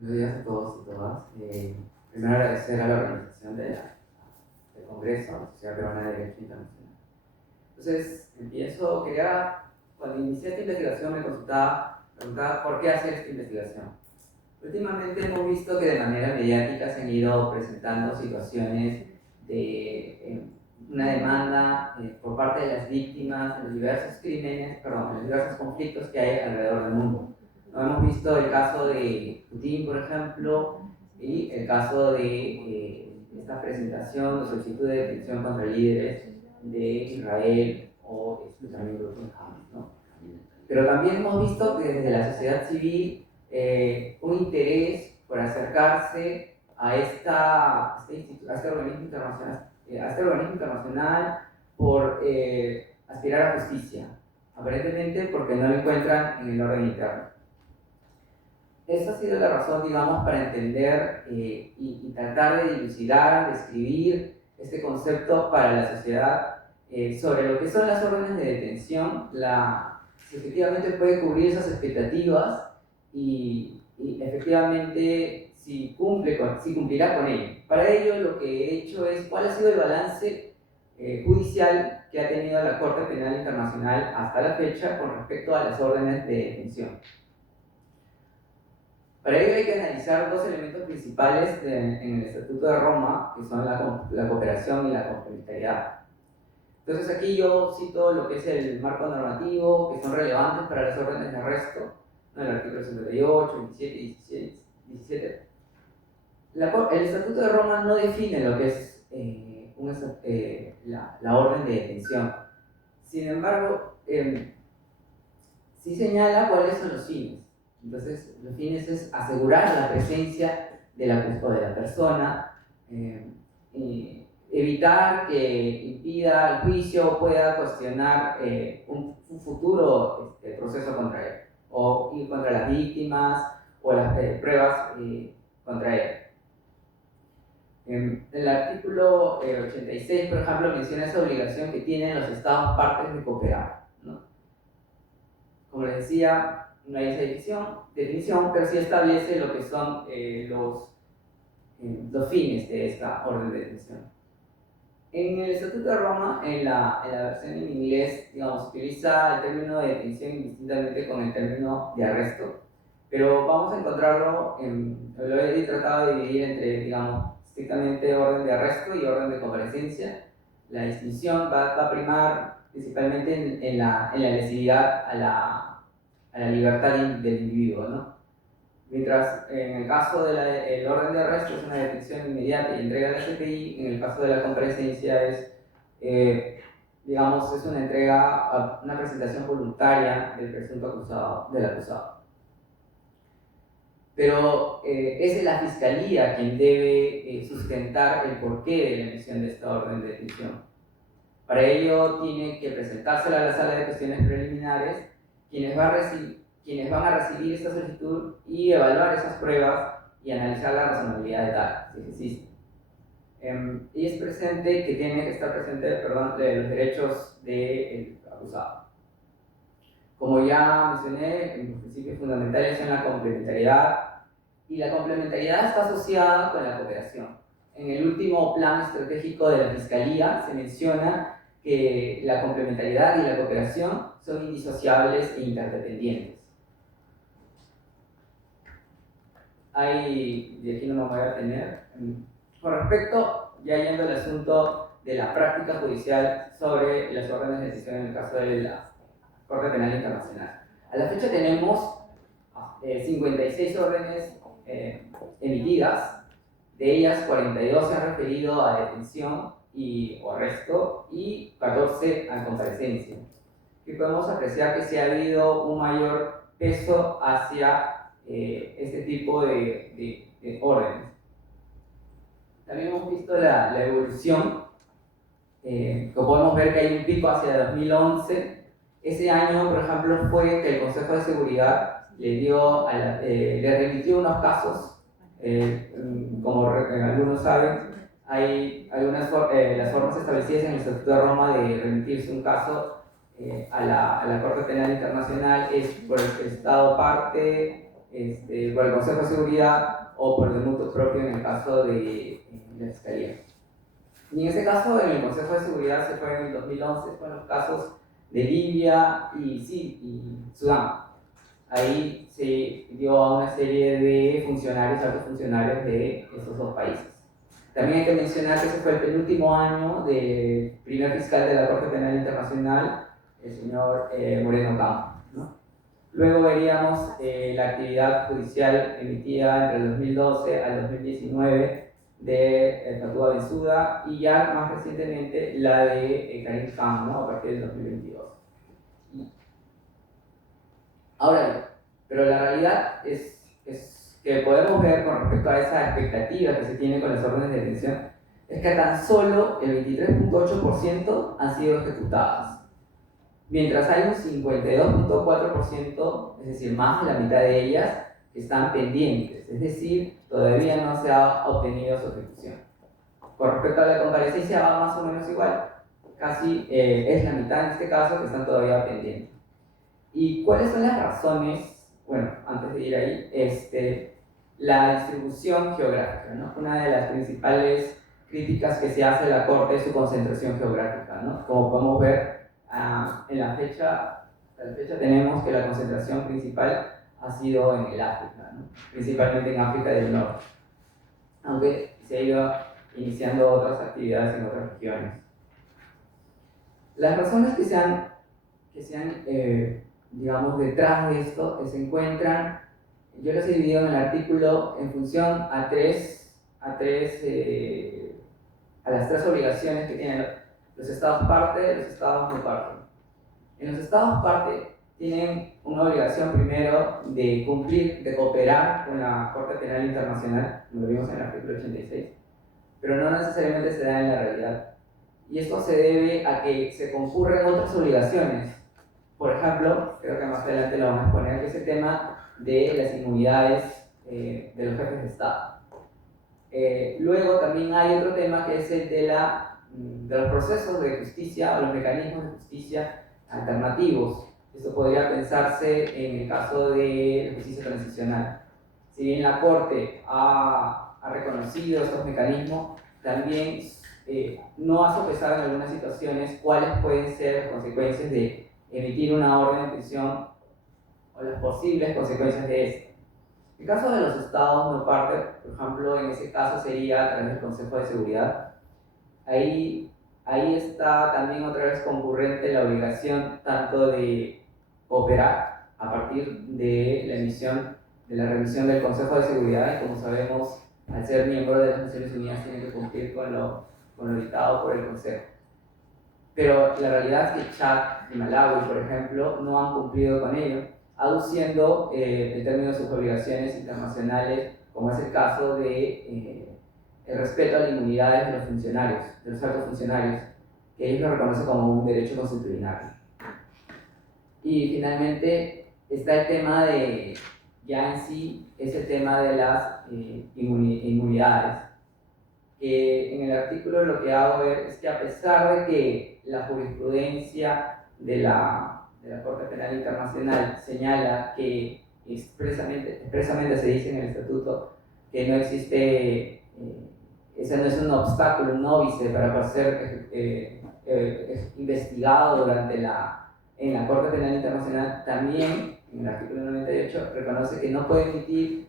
Buenos días a todos y todas. Primero agradecer a la organización del Congreso, la Sociedad Peruana de Derecho Internacional. Entonces, cuando inicié esta investigación me preguntaba por qué hacer esta investigación. Últimamente hemos visto que de manera mediática se han ido presentando situaciones de una demanda por parte de las víctimas en los diversos en los diversos conflictos que hay alrededor del mundo. Hemos visto el caso de Putin, por ejemplo, y el caso de esta presentación de solicitud de detención contra líderes de Israel o también grupos de Hamas, ¿no? Pero también hemos visto que desde la sociedad civil un interés por acercarse a este organismo internacional por aspirar a justicia, aparentemente porque no lo encuentran en el orden interno. Esa ha sido la razón, digamos, para entender y tratar de dilucidar, describir este concepto para la sociedad sobre lo que son las órdenes de detención, si efectivamente puede cubrir esas expectativas y efectivamente si cumplirá con ello. Para ello lo que he hecho es cuál ha sido el balance judicial que ha tenido la Corte Penal Internacional hasta la fecha con respecto a las órdenes de detención. Para ello hay que analizar dos elementos principales en el Estatuto de Roma, que son la cooperación y la complementariedad. Entonces aquí yo cito lo que es el marco normativo, que son relevantes para las órdenes de arresto, ¿no? El artículo 58, 27, 17. El Estatuto de Roma no define lo que es la orden de detención. Sin embargo, sí señala cuáles son los fines. Entonces, los fines es asegurar la presencia de la persona, evitar que impida el juicio o pueda cuestionar un futuro proceso contra él, o ir contra las víctimas o las pruebas contra él. El artículo 86, por ejemplo, menciona esa obligación que tienen los estados partes de cooperar, ¿no? Como les decía, no hay esa definición, pero sí establece lo que son los fines de esta orden de detención. En el Estatuto de Roma, en la versión en inglés, digamos, utiliza el término de detención indistintamente con el término de arresto, pero vamos a encontrarlo, lo he tratado de dividir entre, digamos, estrictamente orden de arresto y orden de comparecencia. La distinción va a primar principalmente en la lesividad a la libertad del individuo, ¿no? Mientras en el caso del orden de arresto es una detención inmediata y entrega a la CPI, en el caso de la comparecencia digamos, es una entrega, una presentación voluntaria del presunto del acusado. Pero es la Fiscalía quien debe sustentar el porqué de la emisión de esta orden de detención. Para ello tiene que presentársela a la sala de cuestiones preliminares, quienes van a recibir esta solicitud y evaluar esas pruebas y analizar la razonabilidad de tal, si existe. Y es presente que tiene que estar presente, los derechos del acusado. Como ya mencioné, los principios fundamentales son la complementariedad, y la complementariedad está asociada con la cooperación. En el último plan estratégico de la Fiscalía se menciona que la complementariedad y la cooperación son indisociables e interdependientes. De aquí no me voy a tener. Con respecto, ya yendo al asunto de la práctica judicial sobre las órdenes de detención en el caso de la Corte Penal Internacional. A la fecha tenemos 56 órdenes emitidas, de ellas 42 se han referido a detención o arresto y 14 a comparecencia. Y podemos apreciar que se ha habido un mayor peso hacia este tipo de órdenes. También hemos visto la evolución, que podemos ver que hay un pico hacia 2011. Ese año, por ejemplo, fue que el Consejo de Seguridad le remitió unos casos. Como algunos saben, hay las formas establecidas en el Estatuto de Roma de remitirse un caso a la Corte Penal Internacional es por el Estado parte por el Consejo de Seguridad o por el mutuo propio en el caso de la Fiscalía. Y en ese caso, en el Consejo de Seguridad se fue en el 2011 con los casos de Libia y Sudán. Ahí se dio a una serie de funcionarios, altos funcionarios de esos dos países. También hay que mencionar que ese fue el penúltimo año del primer fiscal de la Corte Penal Internacional, el señor Moreno Campo, ¿no? Luego veríamos la actividad judicial emitida entre el 2012 al 2019 de Fatou Bensouda y ya más recientemente la de Karim Khan, ¿no? A partir del 2022. Ahora bien, pero la realidad es que podemos ver con respecto a esa expectativa que se tiene con las órdenes de detención, es que tan solo el 23.8% han sido ejecutadas, mientras hay un 52.4%, es decir, más de la mitad de ellas, que están pendientes, es decir, todavía no se ha obtenido su ejecución. Con respecto a la comparecencia va más o menos igual, casi es la mitad en este caso que están todavía pendientes. ¿Y cuáles son las razones? Bueno, antes de ir ahí, la distribución geográfica, ¿no? Una de las principales críticas que se hace a la Corte es su concentración geográfica, ¿no? Como podemos ver, en la fecha tenemos que la concentración principal ha sido en el África, ¿no? Principalmente en África del Norte, aunque se ha ido iniciando otras actividades en otras regiones. Las razones que se han digamos, detrás de esto se encuentran, yo los he dividido en el artículo en función a las tres obligaciones que tienen los estados parte y los estados no parte. En los estados parte tienen una obligación primero de cumplir, de cooperar con la Corte Penal Internacional, como lo vimos en el artículo 86, pero no necesariamente se da en la realidad. Y esto se debe a que se concurren otras obligaciones. Por ejemplo, creo que más adelante lo vamos a exponer, que es el tema de las inmunidades de los jefes de Estado. Luego también hay otro tema que es el de los procesos de justicia o los mecanismos de justicia alternativos. Esto podría pensarse en el caso de justicia transicional. Si bien la Corte ha reconocido estos mecanismos, también no ha sopesado en algunas situaciones cuáles pueden ser las consecuencias de emitir una orden de prisión o las posibles consecuencias de esto. En el caso de los estados no parte, por ejemplo, en ese caso sería a través del Consejo de Seguridad. Ahí está también otra vez concurrente la obligación tanto de operar a partir de la revisión del Consejo de Seguridad, y como sabemos, al ser miembro de las Naciones Unidas tienen que cumplir con lo dictado por el Consejo. Pero la realidad es que Chad y Malawi, por ejemplo, no han cumplido con ello, aduciendo en términos de sus obligaciones internacionales, como es el caso de el respeto a las inmunidades de los funcionarios, de los altos funcionarios, que ellos lo reconocen como un derecho constitucional. Y finalmente está el tema de, ya en sí, es el tema de las inmunidades. En el artículo lo que hago ver es que a pesar de que la jurisprudencia de la Corte Penal Internacional señala que expresamente se dice en el estatuto que no existe, ese no es un obstáculo, un óbice para ser investigado en la Corte Penal Internacional, también en el artículo 98 reconoce que no puede emitir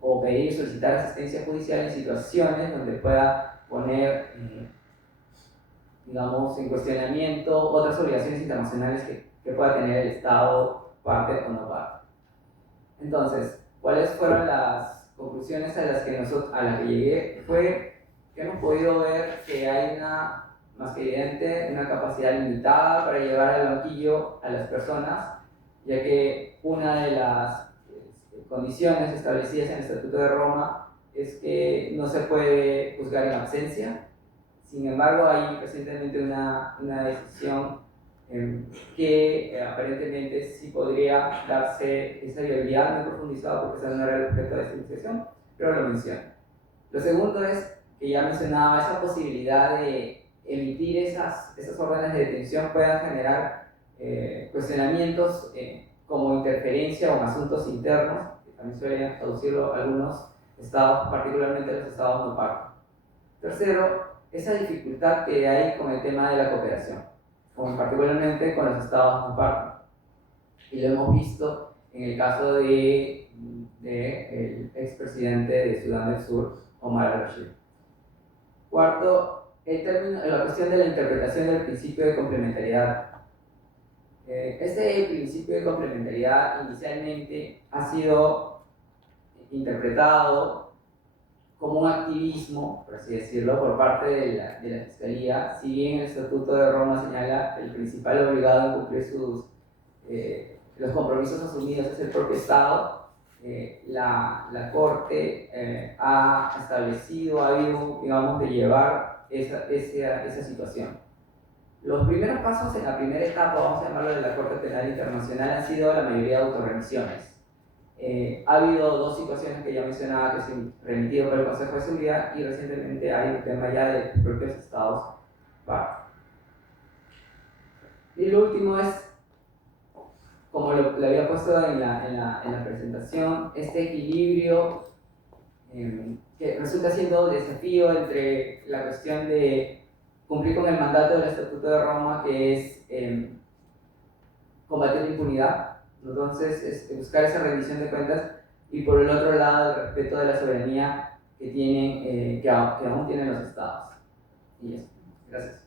o pedir, solicitar asistencia judicial en situaciones donde pueda poner, digamos, en cuestionamiento otras obligaciones internacionales que pueda tener el Estado, parte o no parte. Entonces, ¿cuáles fueron las conclusiones a las que llegué? Fue que hemos podido ver que hay más que evidente, una capacidad limitada para llevar al banquillo a las personas, ya que una de las condiciones establecidas en el Estatuto de Roma es que no se puede juzgar en absencia. Sin embargo, hay recientemente una decisión que aparentemente sí podría darse esa viabilidad, muy profundizada porque ese no era el objeto de esta investigación, pero lo menciono. Lo segundo es que ya mencionaba esa posibilidad de emitir esas órdenes de detención puedan generar cuestionamientos como interferencia o en asuntos internos, también suelen traducirlo algunos estados, particularmente los estados no parto. Tercero, esa dificultad que hay con el tema de la cooperación, como particularmente con los estados no parto. Y lo hemos visto en el caso de el expresidente de Sudán del Sur, Omar al-Bashir. Cuarto, la cuestión de la interpretación del principio de complementariedad. Este principio de complementariedad inicialmente ha sido interpretado como un activismo, por así decirlo, por parte de la Fiscalía. Si bien el Estatuto de Roma señala que el principal obligado a cumplir los compromisos asumidos es el propio Estado, la Corte ha establecido, ha habido, digamos, de llevar esa situación. Los primeros pasos en la primera etapa, vamos a llamarlo de la Corte Penal Internacional, han sido la mayoría de autorremisiones. Ha habido dos situaciones que ya mencionaba que se han remitido por el Consejo de Seguridad y recientemente hay un tema ya de los propios estados parte. Y lo último es, como lo había puesto en la presentación, este equilibrio que resulta siendo un desafío entre la cuestión de cumplir con el mandato del Estatuto de Roma, que es combatir la impunidad, entonces buscar esa rendición de cuentas, y por el otro lado el respeto de la soberanía que aún tienen los estados. Y eso. Gracias.